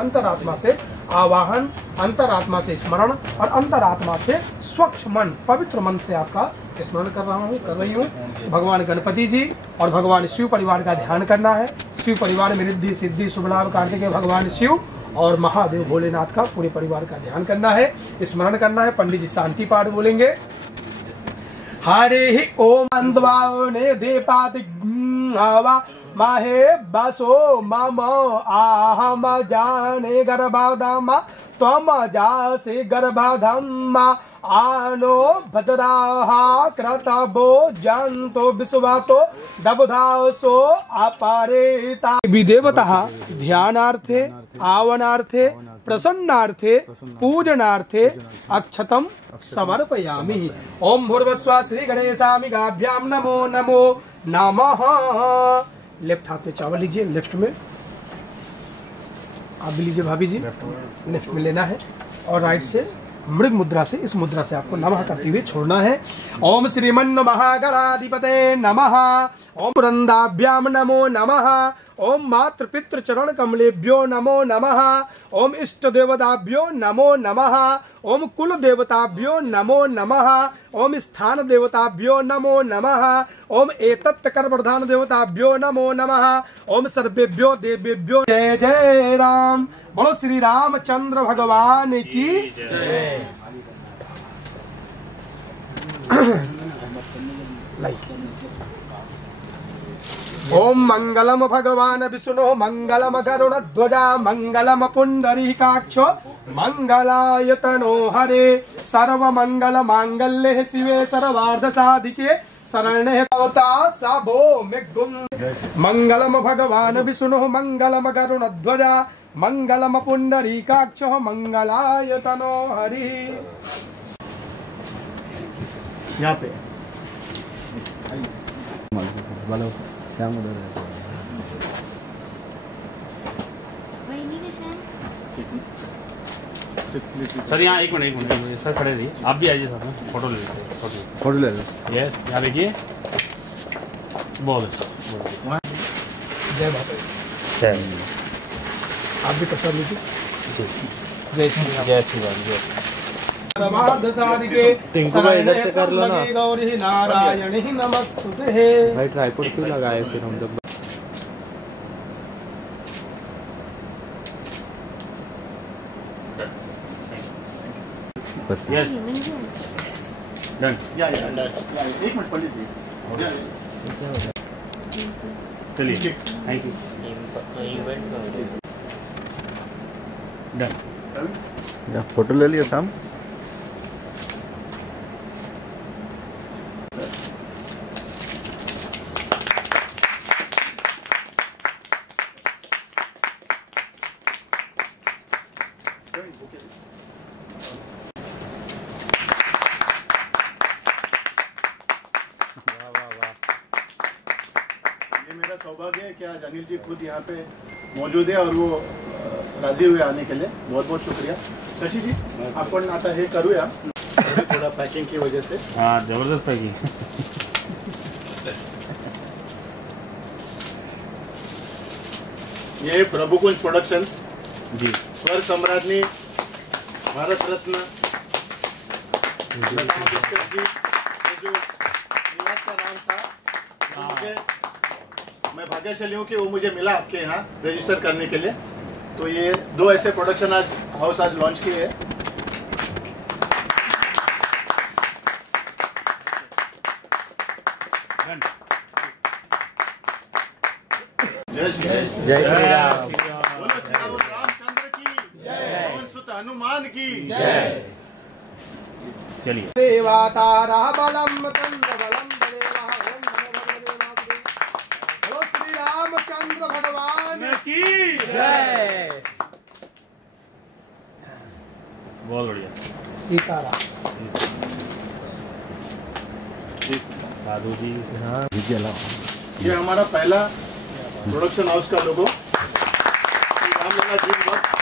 अंतरात्मा से आवाहन, अंतरात्मा से स्मरण और अंतरात्मा से स्वच्छ मन, पवित्र मन से आपका स्मरण कर रही हूँ। भगवान गणपति जी और भगवान शिव परिवार का ध्यान करना है। शिव परिवार में रिद्धि सिद्धि शुभ लाभ कार्तिकेय भगवान शिव और महादेव भोलेनाथ का पूरे परिवार का ध्यान करना है, स्मरण करना है। पंडित जी शांति पाठ बोलेंगे। हरे ओम अंधवाने देपाति माहे बसो मम आहम जाने गर्भाधम त्वम जासे गर्भाधम आनो भद्राहा क्रतभो जंतो विश्वातो दबुधासो अपरेता विदेवतः ध्यानार्थे आवनार्थे प्रसन्नार्थे पूजनार्थे अक्षतम समर्पयामि। ओम भूर्भुवस्सुः श्री गणेशामिकाभ्यां नमो नमो नमः। लेफ्ट हाथ में चावल लीजिए, लेफ्ट में आप भी लीजिए भाभी जी, लेफ्ट में लेना है और राइट से मृग मुद्रा से, इस मुद्रा से आपको नमः करते हुए छोड़ना है। ओम श्रीमन् महागणाधिपते नमः। ओम पुरंदाभ्याम नमो नमः। ओम मातृ पितृ चरण कमलेभ्यो नमो नमः। ओम इष्ट देवताभ्यो नमो नमः। ओम कुल देवताभ्यो नमो नमः। ओम स्थान देवताभ्यो नमो नमः। ओम एतत् कर प्रधान देवताभ्यो नमो नमः। ओम सर्वेभ्यो देवेभ्यो जय जय राम। बोलो श्री रामचंद्र भगवान की जय। ओम मंगलम भगवान विष्णु मंगलम गरुड़ ध्वजा मंगलम पुंडरीकाक्षो मंगलायतनो हरे सर्व मंगल मांगल्ये शिवे सर्वार्थ साधिके शरण्ये भवता सबो मेघुम। मंगलम भगवान विष्णु मंगलम गरुड़ ध्वजा मंगलम पुंडरीकाक्षो मंगलायतनो हरि। यहाँ पे सर यहाँ एक मिनट सर खड़े रहिए, आप भी आइए सर, फोटो ले लीजिए, फोटो ले लीजिए। यस, यहाँ देखिए, बहुत अच्छा। जय माता, आप भी प्रसाद लीजिए। जय श्री राम, जय श्री राम, जय कर लो ना। गौरी नारायण ही नमस्तुते। भाई ट्राइपॉड क्यों लगाए फिर हम जब यस डन। एक मिनट पढ़ चलिए, थैंक यू। डन। फोटो ले लिया शाम। मेरा सौभाग्य है कि आज अनिल जी खुद यहाँ पे मौजूद है और वो राजी हुए आने के लिए। बहुत बहुत शुक्रिया। शशि जी आपण आता हे करूया थोड़ा पैकिंग की वजह से। हाँ, जबरदस्त पैकिंग। ये प्रभुकुंज प्रोडक्शंस जी, स्वर सम्राज्ञी भारत रत्न लता मंगेशकर जी, ये जो निवास का नाम था, मुझे मैं भाग्यशाली हूँ कि वो मुझे मिला आपके यहाँ रजिस्टर करने के लिए। तो ये दो ऐसे प्रोडक्शन आज हाउस आज लॉन्च किए हैं। जय श्री राम। बोलो श्री रामचंद्र की जय। पवन सुत हनुमान की जय। चलिए। देवातारा बलम तंत्र बलम देवा ओम नमो भगवते वासुदेवाय। बोलो श्री रामचंद्र भगवान की जय। बहुत बढ़िया। सीताराम। साधु जी, हाँ ये हमारा पहला प्रोडक्शन हाउस का लोगो रामलला जी वर्क्स।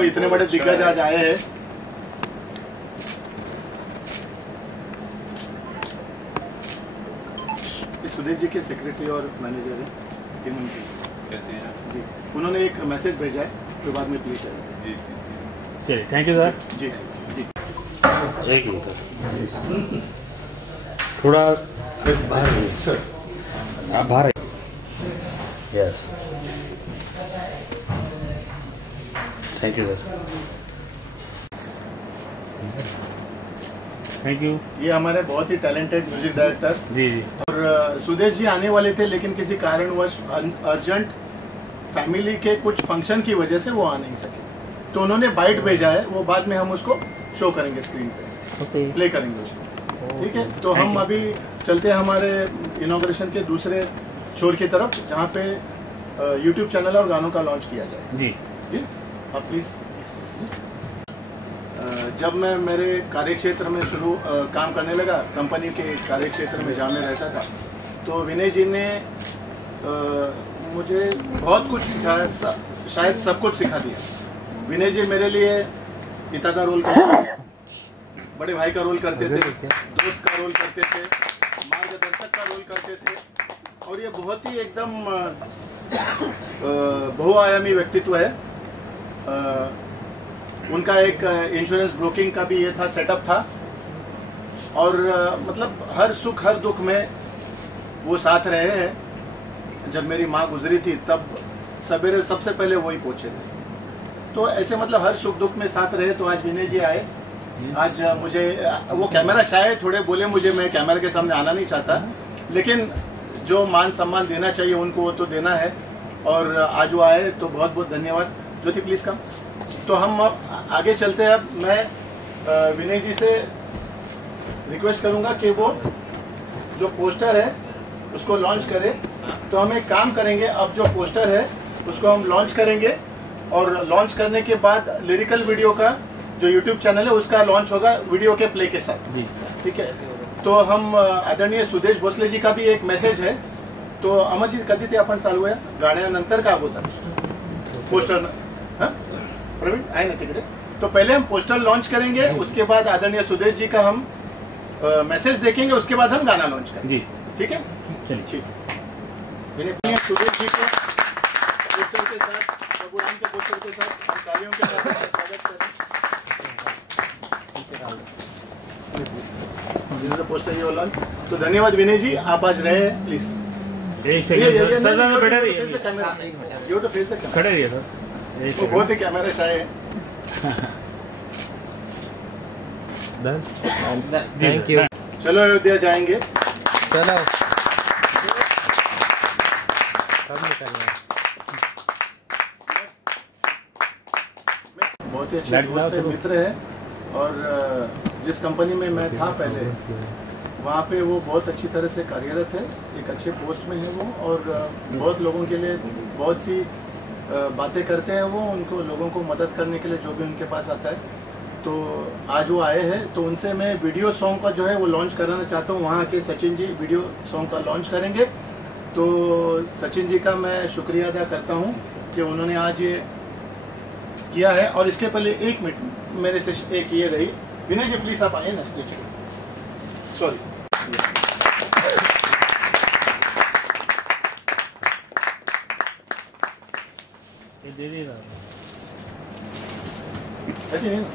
तो इतने बड़े दिग्गज आज आए हैं। सुदेश जी के सेक्रेटरी और मैनेजर हैं हेमंत जी। कैसे हैं आप? जी, उन्होंने एक मैसेज भेजा है तो बाद में प्लीज जाए। जी जी चलिए, थैंक यू सर। जी जी एक ही सर, थोड़ा बाहर सर। आप बाहर yes, thank you sir, thank you. ये हमारे बहुत ही टैलेंटेड म्यूजिक डायरेक्टर जी जी और सुदेश जी आने वाले थे, लेकिन किसी कारणवश अर्जेंट फैमिली के कुछ फंक्शन की वजह से वो आ नहीं सके, तो उन्होंने बाइट भेजा है, वो बाद में हम उसको शो करेंगे स्क्रीन पे, प्ले करेंगे उसको। ठीक है, तो हम अभी चलते हैं हमारे इनॉग्रेशन के दूसरे छोर की तरफ, जहाँ पे यूट्यूब चैनल और गानों का लॉन्च किया जाए। जी जी आप प्लीज। जब मैं मेरे कार्यक्षेत्र में काम करने लगा, कंपनी के कार्यक्षेत्र में जहाँ मैं रहता था, तो विनय जी ने मुझे बहुत कुछ सिखाया, शायद सब कुछ सिखा दिया। विनय जी मेरे लिए पिता का रोल करते थे, बड़े भाई का रोल करते थे, दोस्त का रोल करते थे, मार्गदर्शक का रोल करते थे, और ये बहुत ही एकदम बहुआयामी व्यक्तित्व है। उनका एक इंश्योरेंस ब्रोकिंग का भी ये था, सेटअप था, और मतलब हर सुख हर दुख में वो साथ रहे हैं। जब मेरी माँ गुजरी थी तब सवेरे सबसे पहले वही पहुंचे थे, तो ऐसे मतलब हर सुख दुख में साथ रहे। तो आज विनय जी आए, आज मुझे वो कैमरा शाय थोड़े बोले मुझे, मैं कैमरा के सामने आना नहीं चाहता, लेकिन जो मान सम्मान देना चाहिए उनको वो तो देना है, और आज वो आए तो बहुत बहुत धन्यवाद। ज्योति प्लीज कम। तो हम अब आगे चलते हैं। अब मैं विनय जी से रिक्वेस्ट करूंगा कि वो जो पोस्टर है उसको लॉन्च करें। तो हम एक काम करेंगे, अब जो पोस्टर है उसको हम लॉन्च करेंगे, और लॉन्च करने के बाद लिरिकल वीडियो का जो यूट्यूब चैनल है उसका लॉन्च होगा वीडियो के प्ले के साथ। ठीक है, तो हम आदरणीय सुदेश भोसले जी का भी एक मेसेज है। तो अमर जी कधी ते आपण चालू आहे गाण्यानंतर का होता पोस्टर, प्रवीण आहे ना तिकडे। तो पहले हम पोस्टर लॉन्च करेंगे, उसके बाद आदरणीय सुदेश जी का हम मैसेज देखेंगे, उसके बाद हम गाना लॉन्च करेंगे। ठीक है, चलिए ठीक है। सुदेश जी को पोस्टर के साथ, प्रभुराम के पोस्टर के साथ हम तालियों के साथ स्वागत करें। पोस्टर ये लॉन्च। तो धन्यवाद विनय जी, आप आज रहे, प्लीज। एक सेकंड सर, मैं बैठा रही है, you to face the camera, खड़े रहिए सर। वो बहुत ही कैमरा शाय है। Thank you. चलो अयोध्या जाएंगे। चलो कब निकलना है? बहुत ही अच्छे दोस्त है, मित्र है, और जिस कंपनी में मैं था पहले, वहाँ पे वो बहुत अच्छी तरह से कार्यरत है, एक अच्छे पोस्ट में है वो, और बहुत लोगों के लिए बहुत सी बातें करते हैं वो, उनको लोगों को मदद करने के लिए जो भी उनके पास आता है। तो आज वो आए हैं, तो उनसे मैं वीडियो सॉन्ग का जो है वो लॉन्च कराना चाहता हूँ। वहाँ के सचिन जी वीडियो सॉन्ग का लॉन्च करेंगे, तो सचिन जी का मैं शुक्रिया अदा करता हूँ कि उन्होंने आज ये किया है। और इसके पहले एक मिनट मेरे से एक ये रही, विनय जी प्लीज आप आइए ना स्टेज पे। सॉरी, दे देगा ऐसे नहीं ना।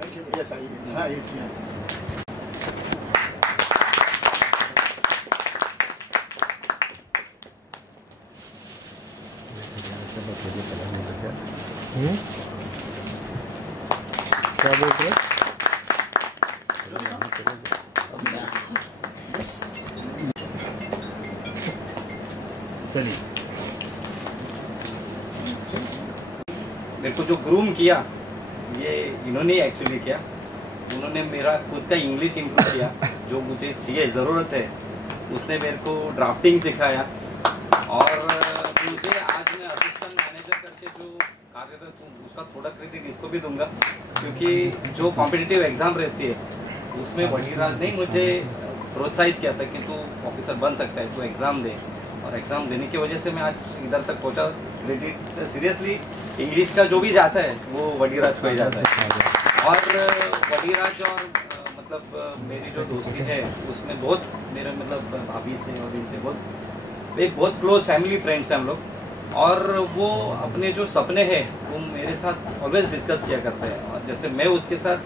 Thank you. यस आइए। हाँ यस। क्या बोल रहे? चलिए, मेरे को जो ग्रूम किया ये इन्होंने एक्चुअली किया। उन्होंने मेरा खुद का इंग्लिश इम्प्रूव किया, जो मुझे चाहिए ज़रूरत है। उसने मेरे को ड्राफ्टिंग सिखाया, और मुझे आज मैं असिस्टेंट मैनेजर करके जो कार्यरत हूँ उसका थोड़ा क्रेडिट इसको भी दूंगा, क्योंकि जो कॉम्पिटिटिव एग्जाम रहती है उसमें वहीराज नहीं, मुझे प्रोत्साहित किया था कि तू ऑफिसर बन सकता है, तू एग्ज़ाम दे। और एग्ज़ाम देने की वजह से मैं आज इधर तक पहुंचा। क्रेडिट सीरियसली इंग्लिश का जो भी जाता है वो वडीराज को ही जाता है। और वडीराज और मतलब मेरी जो दोस्ती है उसमें बहुत मेरे मतलब भाभी से और इनसे बहुत क्लोज फैमिली फ्रेंड्स हैं हम लोग। और वो अपने जो सपने हैं वो मेरे साथ ऑलवेज डिस्कस किया करते हैं। और जैसे मैं उसके साथ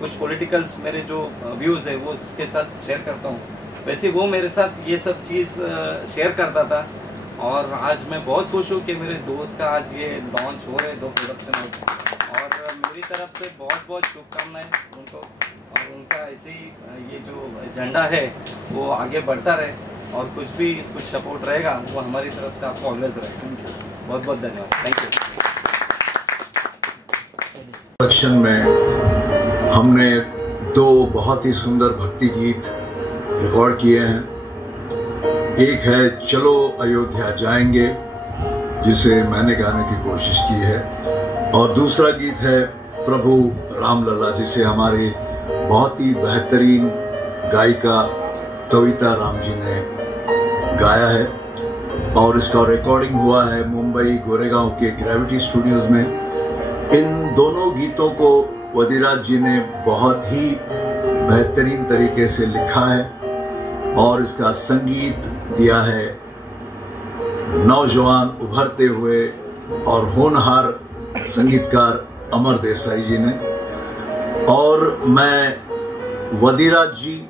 कुछ पॉलिटिकल्स मेरे जो व्यूज़ है वो उसके साथ शेयर करता हूँ, वैसे वो मेरे साथ ये सब चीज़ शेयर करता था। और आज मैं बहुत खुश हूँ कि मेरे दोस्त का आज ये लॉन्च हो रहे 2 प्रोडक्शन और मेरी तरफ से बहुत बहुत शुभकामनाएं उनको। और उनका ऐसे ही ये जो एजेंडा है वो आगे बढ़ता रहे और कुछ भी कुछ सपोर्ट रहेगा वो हमारी तरफ से आपको ऑलवेज रहेगा। बहुत बहुत धन्यवाद। Thank you. प्रोडक्शन में हमने 2 बहुत ही सुंदर भक्ति गीत रिकॉर्ड किए हैं। एक है चलो अयोध्या जाएंगे, जिसे मैंने गाने की कोशिश की है, और दूसरा गीत है प्रभु रामलला, जिसे हमारी बहुत ही बेहतरीन गायिका कविता राम जी ने गाया है। और इसका रिकॉर्डिंग हुआ है मुंबई गोरेगांव के ग्रेविटी स्टूडियोज में। इन दोनों गीतों को वदीराज जी ने बहुत ही बेहतरीन तरीके से लिखा है और इसका संगीत दिया है नौजवान उभरते हुए और होनहार संगीतकार अमर देसाई जी ने। और मैं वदीराज जी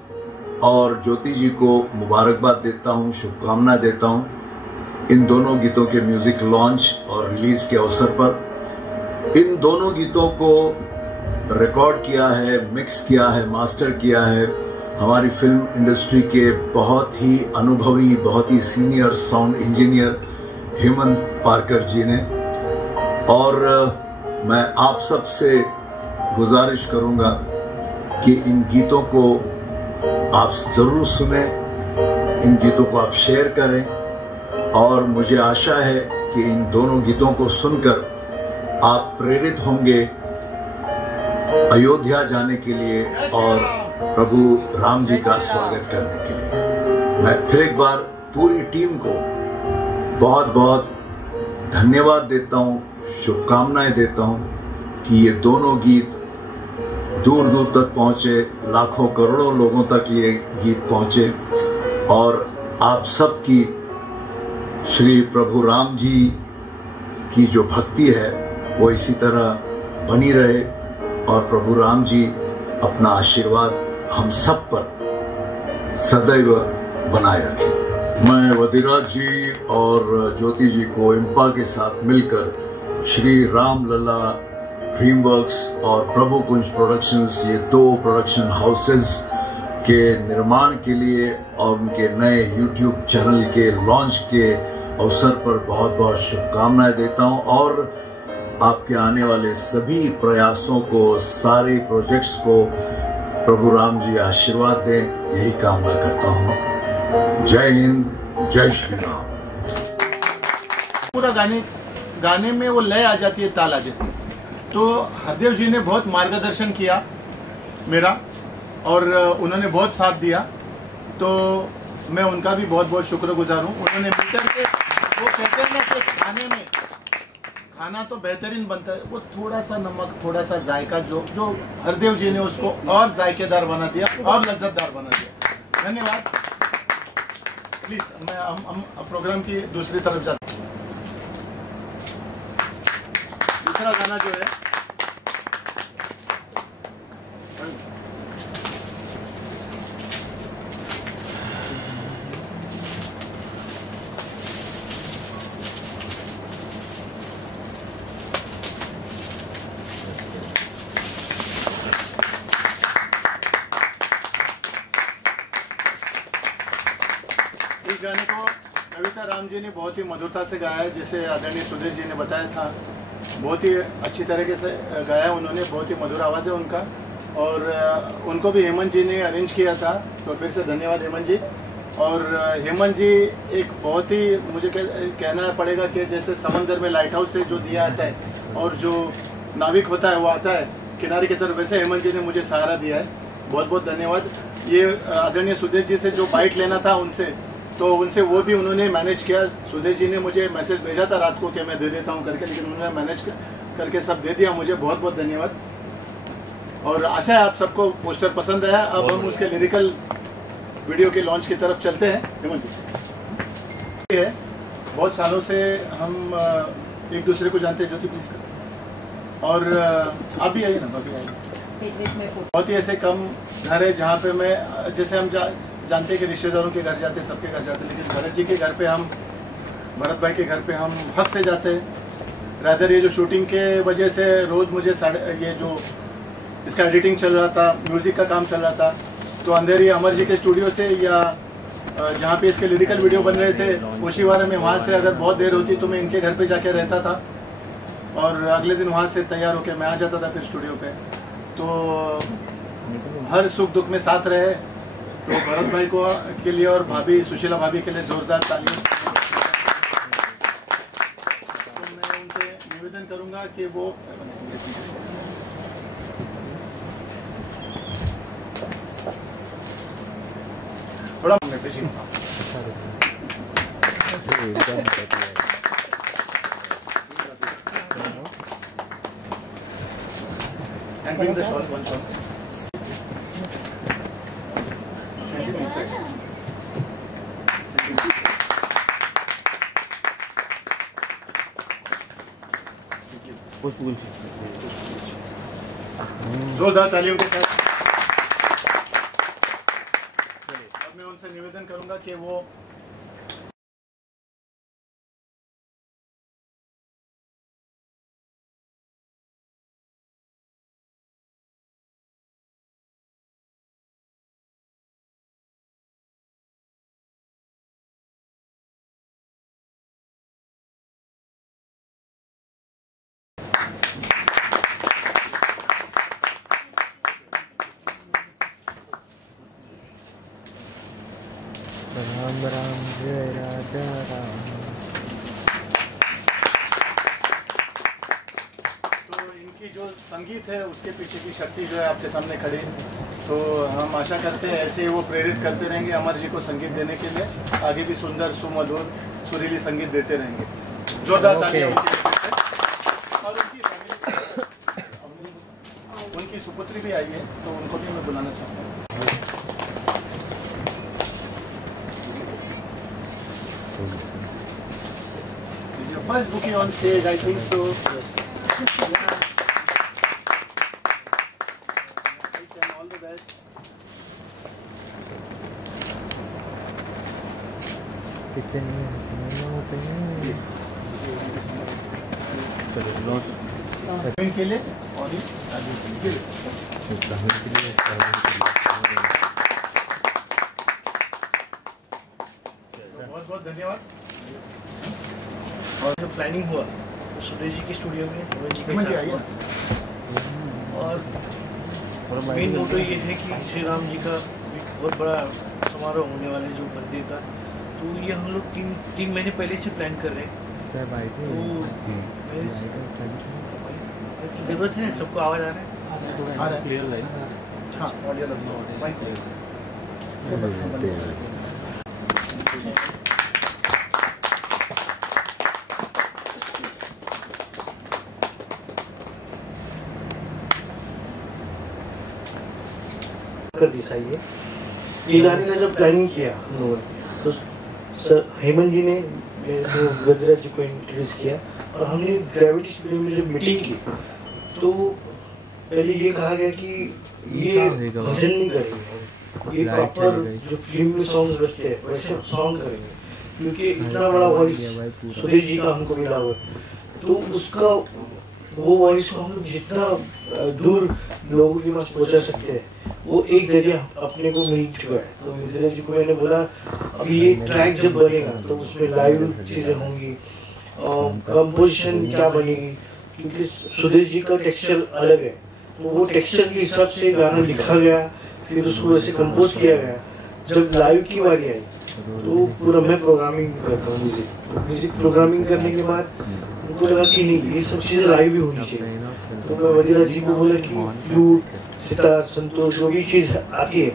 और ज्योति जी को मुबारकबाद देता हूँ, शुभकामनाएं देता हूँ इन दोनों गीतों के म्यूजिक लॉन्च और रिलीज के अवसर पर। इन दोनों गीतों को रिकॉर्ड किया है, मिक्स किया है, मास्टर किया है हमारी फिल्म इंडस्ट्री के बहुत ही अनुभवी, बहुत ही सीनियर साउंड इंजीनियर हेमंत पारकर जी ने। और मैं आप सब से गुजारिश करूंगा कि इन गीतों को आप जरूर सुने, इन गीतों को आप शेयर करें। और मुझे आशा है कि इन दोनों गीतों को सुनकर आप प्रेरित होंगे अयोध्या जाने के लिए और प्रभु राम जी का स्वागत करने के लिए। मैं फिर एक बार पूरी टीम को बहुत बहुत धन्यवाद देता हूं, शुभकामनाएं देता हूं कि ये दोनों गीत दूर दूर तक पहुंचे, लाखों करोड़ों लोगों तक ये गीत पहुंचे और आप सबकी श्री प्रभु राम जी की जो भक्ति है वो इसी तरह बनी रहे और प्रभु राम जी अपना आशीर्वाद हम सब पर सदैव बनाए रखें। मैं वदीराज जी और ज्योति जी को इम्पा के साथ मिलकर श्री राम लला ड्रीमवर्क्स और प्रभु कुंज प्रोडक्शंस, ये 2 प्रोडक्शन हाउसेस के निर्माण के लिए और उनके नए YouTube चैनल के लॉन्च के अवसर पर बहुत बहुत शुभकामनाएं देता हूं। और आपके आने वाले सभी प्रयासों को, सारे प्रोजेक्ट्स को प्रभु राम जी आशीर्वाद दें, यही कामना करता हूं। जय हिंद, जय श्री राम। पूरा गाने में वो लय आ जाती है, ताल आ जाती है। तो हरदेव जी ने बहुत मार्गदर्शन किया मेरा और उन्होंने बहुत साथ दिया, तो मैं उनका भी बहुत बहुत शुक्रगुजार हूँ। उन्होंने मिलकर के, वो कहते हैं ना कि खाने में खाना तो बेहतरीन बनता है, वो थोड़ा सा नमक, थोड़ा सा जायका जो हरदेव जी ने उसको और जायकेदार बना दिया और लज्जतदार बना दिया। धन्यवाद। प्लीज हम प्रोग्राम की दूसरी तरफ जाते हैं। दूसरा गाना जो है इस गाने को कविता राम जी ने बहुत ही मधुरता से गाया है, जैसे आदरणीय सुधीर जी ने बताया था। बहुत ही अच्छी तरीके से गाया उन्होंने, बहुत ही मधुर आवाज़ है उनका। और उनको भी हेमंत जी ने अरेंज किया था, तो फिर से धन्यवाद हेमंत जी। और हेमंत जी एक बहुत ही, मुझे कहना पड़ेगा कि जैसे समंदर में लाइट हाउस से जो दिया आता है और जो नाविक होता है वो आता है किनारे की तरफ, वैसे हेमंत जी ने मुझे सहारा दिया है। बहुत बहुत धन्यवाद। ये आदरणीय सुदेश जी से जो बाइट लेना था उनसे, तो उनसे वो भी उन्होंने मैनेज किया। सुदेश जी ने मुझे मैसेज भेजा था रात को कि मैं दे देता हूँ करके, लेकिन उन्होंने मैनेज करके सब दे दिया मुझे। बहुत बहुत धन्यवाद। और आशा है आप सबको पोस्टर पसंद आया। अब हम उसके लिरिकल वीडियो के लॉन्च की तरफ चलते हैं। हेमंत जी है, बहुत सालों से हम एक दूसरे को जानते हैं। ज्योति प्लीज कर। और आप भी आइए ना, अभी आइए। बहुत ही ऐसे कम घर है जहाँ पे मैं, जैसे हम जानते हैं कि रिश्तेदारों के घर जाते हैं, सबके घर जाते हैं, लेकिन भरत जी के घर पे हम, भरत भाई के घर पे हम हक से जाते हैं। रादर ये जो शूटिंग के वजह से रोज मुझे ये जो इसका एडिटिंग चल रहा था, म्यूजिक का काम चल रहा था, तो अंधेरी अमर जी के स्टूडियो से या जहाँ पे इसके लिरिकल वीडियो बन रहे थे कोशीवारा में, वहाँ से अगर बहुत देर होती तो मैं इनके घर पे जाके रहता था और अगले दिन वहाँ से तैयार होकर मैं आ जाता था फिर स्टूडियो पे। तो हर सुख दुख में साथ रहे। तो भरत भाई को के लिए और भाभी सुशीला भाभी के लिए जोरदार तालियां। तो मैं उनसे निवेदन करूंगा कि वो थोड़ा and bring the shawl, one shawl. Send it inside. Send it inside. जोरदार तालियों के साथ। अब मैं उनसे निवेदन करूंगा कि वो राम राम जय राजा राम। तो इनकी जो संगीत है उसके पीछे की शक्ति जो है आपके सामने खड़ी है। तो हम आशा करते हैं ऐसे वो प्रेरित करते रहेंगे अमर जी को संगीत देने के लिए, आगे भी सुंदर सुमधुर सुरीली संगीत देते रहेंगे। जोरदार तालियां और उनकी सुपुत्री भी आई है, तो उनको भी मैं बुलाना चाहता हूँ। First booking on stage, I think so. Yes. Yeah. And all the best. के लिए और बहुत बहुत धन्यवाद। और जो प्लानिंग हुआ सुदेश जी के स्टूडियो में हेमंत जी के साथ हुआ। और मेन मोटो ये है कि श्री राम जी का बहुत बड़ा समारोह होने वाला है जो मंदिर का, तो ये हम लोग तीन महीने पहले से प्लान कर रहे हैं। तो जरूरत है, सबको आवाज आ रहा है? Clear line. हाँ, ऑडियो कर दिशा ये गाने का जब प्लानिंग किया हम लोगों ने, तो सर हेमंत जी ने गजराज जी को इंट्रोड्यूस किया और हमने ग्रेविटी स्टूडियो में जब मीटिंग की तो पहले ये कहा गया कि ये भजन नहीं करेंगे, ये प्रॉपर जो फिल्म में सॉन्ग बजते हैं वैसे सॉन्ग करेंगे, क्योंकि इतना बड़ा वॉइस सुदेश जी का हमको मिला हुआ, तो उसका वो वॉइस को हम जितना दूर लोगों के पास पहुंचा सकते हैं वो एक जरिया अपने को मिल चुका है। तो गजराज जी को मैंने बोला अभी ये ट्रैक जब बनेगा तो उसमें लाइव चीजें होंगी और कंपोजिशन क्या बनेगी, क्योंकि सुदेश जी का टेक्सचर अलग है, तो वो टेक्सचर के हिसाब से गाना लिखा गया, फिर उसको वैसे कंपोज किया गया। जब लाइव की बारी आई तो पूरा मैं प्रोग्रामिंग करता हूँ म्यूजिक प्रोग्रामिंग करने के बाद उनको लगा कि नहीं ये सब चीज़ें लाइव भी होनी चाहिए। तो मैं वजीरा जी को बोला कि फ्लूट सितार संतोष जो भी चीज़ आती है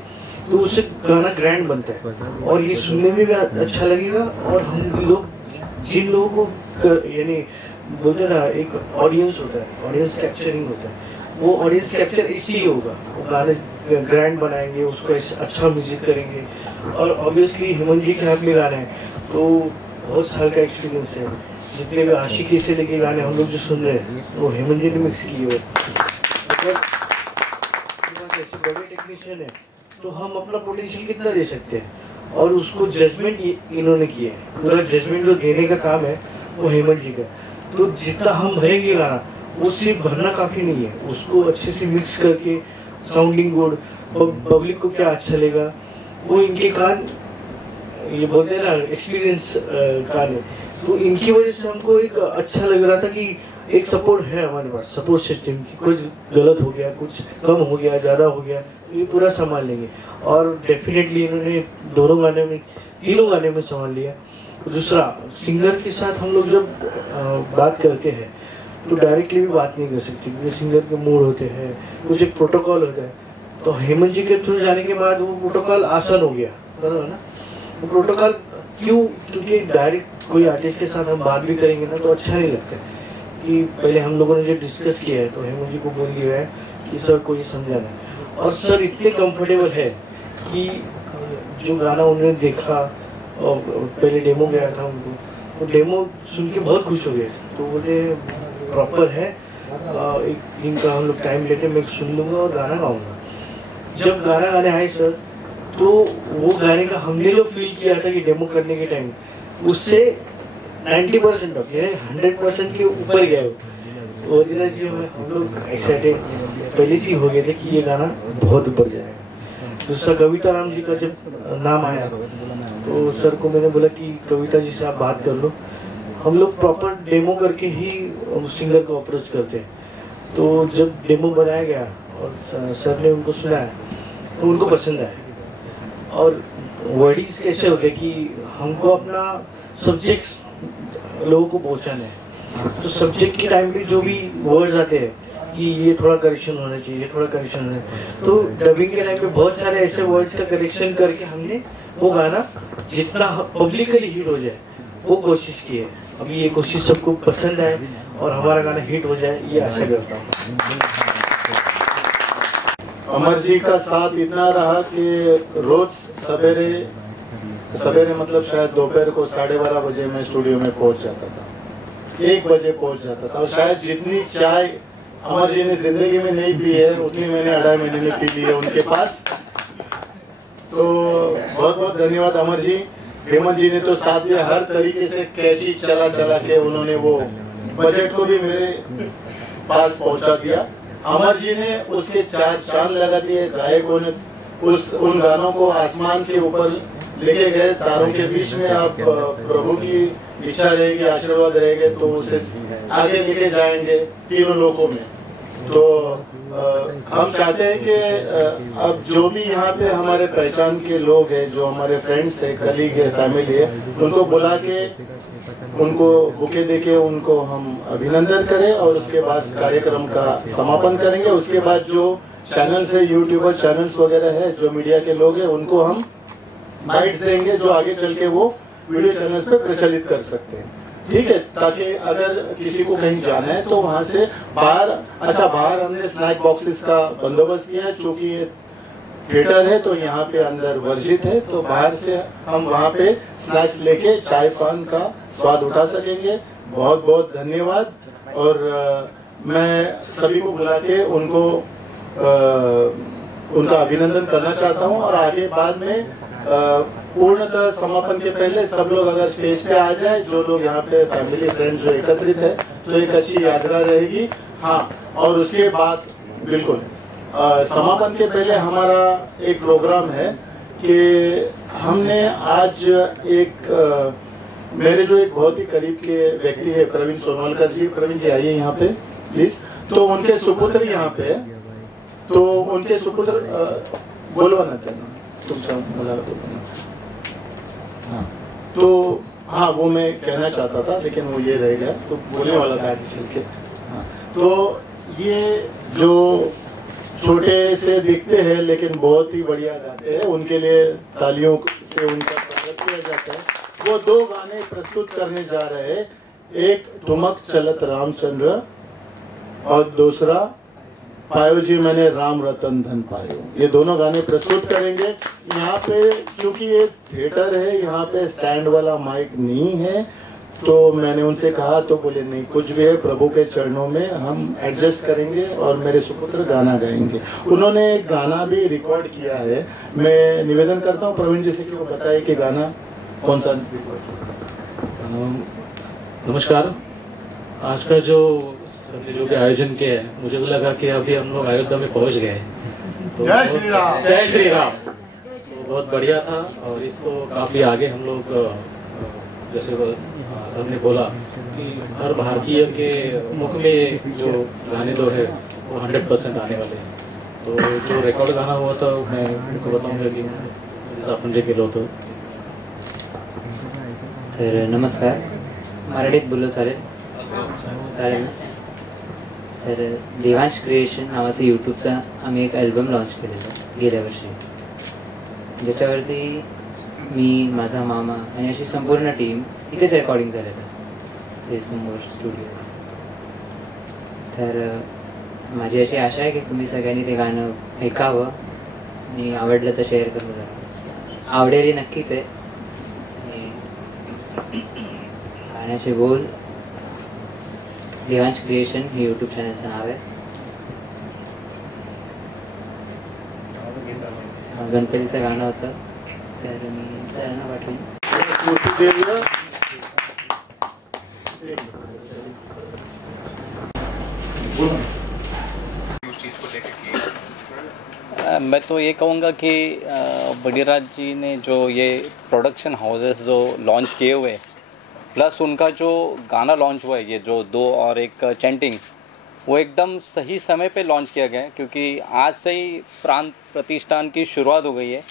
तो उससे गाना ग्रैंड बनता है और ये सुनने में भी अच्छा लगेगा। और हम लोग जिन लोगों को यानी बोलते ना एक ऑडियंस होता है, ऑडियंस कैप्चरिंग होता है, वो ऑडियंस कैप्चर इससे ही होगा। वो गाने ग्रैंड बनाएंगे, उसको अच्छा म्यूजिक करेंगे। और ऑब्वियसली हेमंत जी के हाथ में गाने हैं तो बहुत साल का एक्सपीरियंस है। जितने भी आशिकी से लेके गाने हम लोग जो सुन रहे हैं वो हेमंत जी ने मिक्स किए हुए। ऐसे बड़े टेक्नीशियन है तो हम अपना पोटेंशियल कितना दे सकते हैं और उसको जजमेंट इन्होंने किया है। पूरा जजमेंट जो देने का काम है वो हेमंत जी का। तो जितना हम भरेंगे गाना वो सिर्फ भरना काफी नहीं है, उसको अच्छे से मिक्स करके साउंडिंग गुड, पब्लिक को क्या अच्छा लगेगा वो इनके कान ये बोलते हैं ना एक्सपीरियंस कान है। तो इनकी वजह से हमको एक अच्छा लग रहा था कि एक सपोर्ट है हमारे पास, सपोर्ट सिस्टम की। कुछ गलत हो गया, कुछ कम हो गया, ज्यादा हो गया, ये पूरा संभाल लेंगे। और डेफिनेटली इन्होंने दोनों गाने में, तीनों गाने में संभाल लिया। दूसरा, सिंगर के साथ हम लोग जब बात करते हैं तो डायरेक्टली भी बात नहीं कर सकते क्योंकि सिंगर के मूड होते हैं, कुछ एक प्रोटोकॉल होता है। तो हेमंत जी के थ्रू जाने के बाद वो प्रोटोकॉल आसान हो गया, बराबर ना। वो प्रोटोकॉल क्यों? क्योंकि डायरेक्ट कोई आर्टिस्ट के साथ हम बात भी करेंगे ना तो अच्छा नहीं लगता कि पहले हम लोगों ने जो डिस्कस किया है तो हेमंत जी को बोल दिया है कि सर को ये समझाना है। और सर इतने कंफर्टेबल है कि जो गाना उन्होंने देखा और पहले डेमो गया था उनको, तो डेमो सुन के बहुत खुश हो गए। तो बोले प्रॉपर है, एक दिन का हम लोग टाइम लेते, मैं सुन लूंगा और गाना गाऊंगा। जब गाना गाने आए सर तो वो गाने का हमने जो फील किया था कि डेमो करने के टाइम, उससे 90% ऑफ 100% के ऊपर गए। वो वजीरा जी हम लोग एक्साइटेड पहले से ही हो गए थे कि ये गाना बहुत ऊपर जाएगा। दूसरा, कविता राम जी का जब नाम आया तो सर को मैंने बोला कि कविता जी से आप बात कर लो। हम लोग प्रॉपर डेमो करके ही सिंगर को अप्रोच करते हैं। तो जब डेमो बनाया गया और सर ने उनको सुनाया तो उनको पसंद आया। और वर्डिंग्स कैसे होते कि हमको अपना सब्जेक्ट लोगों को पहुंचाना है। तो सब्जेक्ट के टाइम पे जो भी वर्ड्स आते हैं कि ये थोड़ा करेक्शन होना चाहिए, ये थोड़ा करेक्शन होना चाहिए, तो डबिंग के टाइम पे बहुत सारे ऐसे वर्ड्स का करेक्शन करके हमने वो गाना जितना पब्लिकली हिट हो जाए वो कोशिश की है। अभी ये कोशिश सबको पसंद आए और हमारा गाना हिट हो जाए, ये आशा करता हूँ। अमर जी का साथ इतना रहा कि रोज सवेरे मतलब शायद दोपहर को 12:30 बजे मैं स्टूडियो में पहुंच जाता था, 1 बजे पहुंच जाता था। और शायद जितनी चाय अमर जी ने जिंदगी में नहीं पी है उतनी मैंने 2.5 महीने में पी ली है उनके पास। तो बहुत बहुत धन्यवाद अमर जी। हेमंत जी ने तो साथ दिया, हर तरीके से कैची चला के उन्होंने वो बजट को भी मेरे पास पहुंचा दिया। अमर जी ने उसके 4 चांद लगा दिए। गायकों ने उन गानों को आसमान के ऊपर लेके गए, तारों के बीच में। आप प्रभु की इच्छा रहेगी, आशीर्वाद रहेगा तो उसे आगे लेके जाएंगे तीनों लोकों में। तो हम चाहते हैं कि अब जो भी यहाँ पे हमारे पहचान के लोग हैं, जो हमारे फ्रेंड्स है, कलीग है, फैमिली है, उनको बुला के उनको बुके देके उनको हम अभिनंदन करें और उसके बाद कार्यक्रम का समापन करेंगे। उसके बाद जो चैनल्स है, यूट्यूबर चैनल्स वगैरह है, जो मीडिया के लोग हैं, उनको हम बाइट्स देंगे जो आगे चल के वो वीडियो चैनल्स पे प्रचलित कर सकते हैं। ठीक है, ताकि अगर किसी को कहीं जाना है तो वहां से बाहर हमने स्नैक बॉक्सेस का बंदोबस्त किया है। चूंकि ये थिएटर है तो यहाँ पे अंदर वर्जित है, तो बाहर से हम वहाँ पे स्नैक्स लेके चाय पान का स्वाद उठा सकेंगे। बहुत बहुत धन्यवाद। और मैं सभी को बुला के उनका अभिनंदन करना चाहता हूँ। और आगे बाद में पूर्णतः समापन के पहले सब लोग अगर स्टेज पे आ जाए, जो लोग यहाँ पे फैमिली फ्रेंड्स जो एकत्रित है, तो एक अच्छी यादगार रहेगी। हाँ, और उसके बाद बिल्कुल समापन के पहले हमारा एक प्रोग्राम है कि हमने आज मेरे जो एक बहुत ही करीब के व्यक्ति है प्रवीण सोनवलकर जी। प्रवीण जी आइए यहाँ पे प्लीज। तो उनके सुपुत्र यहाँ पे है, तो उनके सुपुत्र बोलवा ना तुमच्या मुलाला तो हाँ, वो मैं कहना चाहता था, लेकिन वो ये रह गया, तो बोलने वाला था आगे चल के। तो ये जो छोटे से दिखते हैं लेकिन बहुत ही बढ़िया गाते हैं, उनके लिए तालियों से उनका स्वागत किया जाता है। वो 2 गाने प्रस्तुत करने जा रहे हैं, एक ठुमक चलत रामचंद्र और दूसरा पायो जी मैंने राम रतन धन पायो। ये दोनों गाने प्रस्तुत करेंगे। यहाँ पे क्योंकि ये थिएटर है, यहाँ पे स्टैंड वाला माइक नहीं है, तो मैंने उनसे कहा तो बोले नहीं, कुछ भी है प्रभु के चरणों में हम एडजस्ट करेंगे और मेरे सुपुत्र गाना गाएंगे। उन्होंने एक गाना भी रिकॉर्ड किया है। मैं निवेदन करता हूँ प्रवीण जी से कि वो बताए कि गाना कौन सा रिकॉर्ड। नमस्कार। आज का जो भी आयोजन किया है, मुझे तो लगा कि अभी हम लोग अयोध्या में पहुंच गए। तो जय श्री राम। जय श्री राम। तो बहुत बढ़िया था और इसको काफी आगे हम लोग, जैसे सर ने बोला कि हर भारतीय के मुख में जो गाने तो है वो 100% आने वाले हैं। तो जो रिकॉर्ड गाना हुआ था मैं उनको बताऊंगा कि आपण जे केलं होतं। तर नमस्कार, मराठीत बोललो चालेल? चालेल ना? तर देवांश क्रिएशन नावाचं यूट्यूबचा आम्ही एक अल्बम लॉन्च केलेलं गेल्या वर्षी, ज्याच्यावरती मी, माझा मामा आणि अशी संपूर्ण टीम इथेच रेकॉर्डिंग झालेलं ते समोर स्टुडिओ. तर माझी अशी आशा आहे की तुम्ही सगळ्यांनी ते गाणं ऐकावं आणि आवडलं तर शेअर करून आवडेल नक्कीच आहे. गाण्याचे बोल देवांश क्रिएशन हे यूट्यूब चॅनलचं नाव आहे. गणपतीचं गाणं होतं, तर मी त्यांना पाठवेन. मैं तो ये कहूँगा कि बड़ीराज जी ने जो ये प्रोडक्शन हाउसेस जो लॉन्च किए हुए, प्लस उनका जो गाना लॉन्च हुआ है, ये जो 2 और 1 चैंटिंग, वो एकदम सही समय पे लॉन्च किया गया है, क्योंकि आज से ही प्रांत प्रतिष्ठान की शुरुआत हो गई है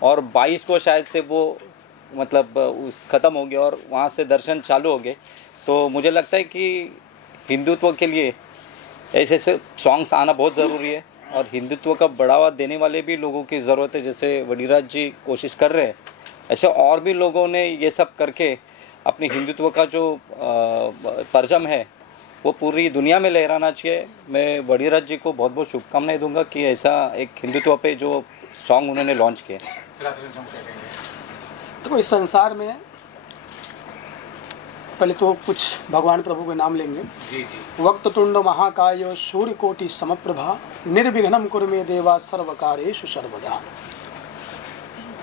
और 22 को शायद से वो मतलब उस ख़त्म हो गया और वहाँ से दर्शन चालू हो गए। तो मुझे लगता है कि हिंदुत्व के लिए ऐसे ऐसे सॉन्ग्स आना बहुत ज़रूरी है और हिंदुत्व का बढ़ावा देने वाले भी लोगों की ज़रूरत है। जैसे वडीराज जी कोशिश कर रहे हैं, ऐसे और भी लोगों ने ये सब करके अपनी हिंदुत्व का जो परचम है वो पूरी दुनिया में लहराना चाहिए। मैं वडीराज जी को बहुत बहुत शुभकामनाएं दूंगा कि ऐसा एक हिंदुत्व पे जो सॉन्ग उन्होंने लॉन्च किए। तो इस संसार में पहले तो कुछ भगवान प्रभु के नाम लेंगे। जी जी। वक्रतुंड महाकाय सूर्यकोटि समप्रभा निर्विघ्नं कुरु मे देवा सर्वकारेषु सर्वदा।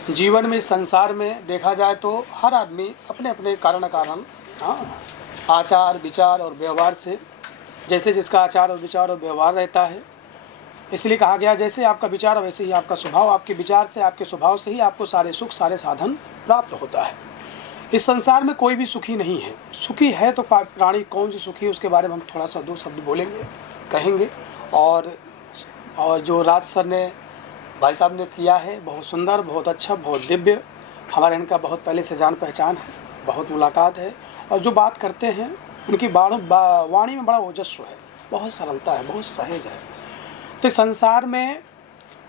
जीवन में, संसार में देखा जाए तो हर आदमी अपने अपने कारण आचार विचार और व्यवहार से, जैसे जिसका आचार और विचार और व्यवहार रहता है, इसलिए कहा गया जैसे आपका विचार वैसे ही आपका स्वभाव, आपके विचार से आपके स्वभाव से ही आपको सारे सुख सारे साधन प्राप्त होता है। इस संसार में कोई भी सुखी नहीं है। सुखी है तो प्राणी कौन सी सुखी है, उसके बारे में हम थोड़ा सा 2 शब्द बोलेंगे, कहेंगे। और जो राज सर ने, भाई साहब ने किया है, बहुत सुंदर, बहुत अच्छा, बहुत दिव्य। हमारे इनका बहुत पहले से जान पहचान है, बहुत मुलाकात है और जो बात करते हैं उनकी वाणी में बड़ा ओजस्व है, बहुत सरलता है, बहुत सहज है। तो संसार में